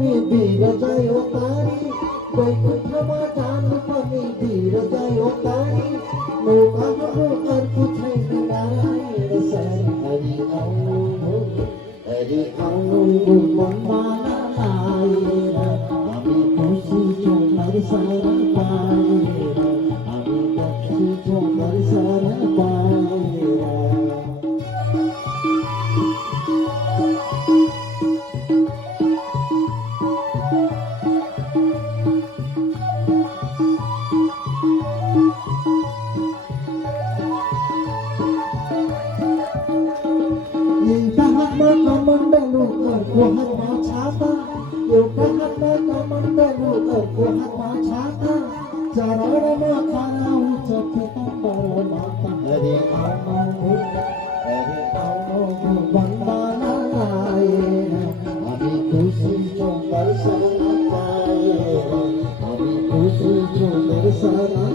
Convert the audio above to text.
पनि बिरजायो तारी वैकुण्ठमा जानु पनि बिरजायो तारी मौकाहरू अर्को छैन नारायण सर हरि आउनु मनमा नलाएर हामी खुसी छौँ दर्शन पाएर हामी खुसी छौँ दर्शन पाएर एउटा हातमा कमण्डलु अर्को हातमा छाता एउटा हातमा कमण्डलु अर्को हातमा छाता चरणमा खडा हुन्छ पीताम्बर माता हरि आउनु वन्दन लाएर हामी खुसी छौँ दर्शन पाएर हामी खुसी छौँ दर्शन